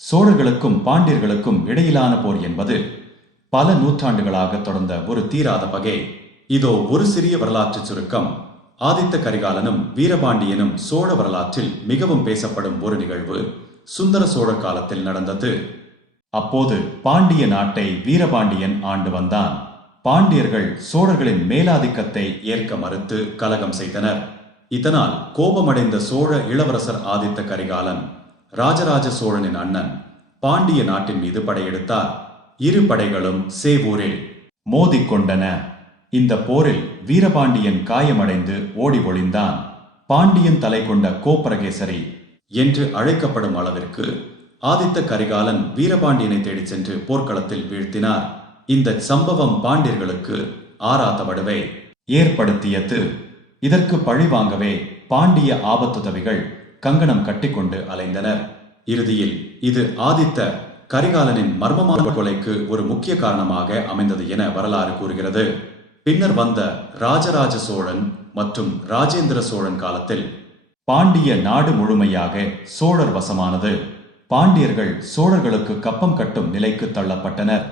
சோழர்களுக்கும் பாண்டியர்களுக்கும் இடையிலான போர் என்பது பல நூற்றாண்டுகளாக தொடர்ந்த ஒரு தீராத பகை. இதோ ஒரு சிறிய வரலாற்று சுருக்கம். ஆதித்த கரிகாலனும் வீரபாண்டியனும் சோழ வரலாற்றில் மிகவும் பேசப்படும் ஒரு நிகழ்வு சுந்தர சோழர் காலத்தில் நடந்தது. அப்போது பாண்டிய நாட்டை வீரபாண்டியன் ஆண்டு வந்தான். பாண்டியர்கள் சோழர்களின் மேலாதிக்கத்தை ஏற்க மறுத்து கலகம் செய்தனர். இதனால் கோபமடைந்த சோழ இளவரசர் ஆதித்த கரிகாலன் ராஜராஜ சோழனின் அண்ணன் பாண்டிய நாட்டின் மீது படையெடுத்தார். இரு படைகளும் சேவூரில் மோதிக்கொண்டன. இந்த போரில் வீரபாண்டியன் காயமடைந்து ஓடி ஒளிந்தான். பாண்டியன் தலை கொண்ட கோப்பரகேசரி என்று அழைக்கப்படும் அளவிற்கு ஆதித்த கரிகாலன் வீரபாண்டியனை தேடிச் சென்று போர்க்களத்தில் வீழ்த்தினார். இந்த சம்பவம் பாண்டியர்களுக்கு ஆறாத வடுவை ஏற்படுத்தியது. இதற்கு பழிவாங்கவே பாண்டிய ஆபத்துதவிகள் கங்கணம் கட்டிக்கொண்டு அலைந்தனர். இறுதியில் இது ஆதித்த கரிகாலனின் மர்மமான கொலைக்கு ஒரு முக்கிய காரணமாக அமைந்தது என வரலாறு கூறுகிறது. பின்னர் வந்த ராஜராஜ சோழன் மற்றும் ராஜேந்திர சோழன் காலத்தில் பாண்டிய நாடு முழுமையாக சோழர் வசமானது. பாண்டியர்கள் சோழர்களுக்கு கப்பம் கட்டும் நிலைக்கு தள்ளப்பட்டனர்.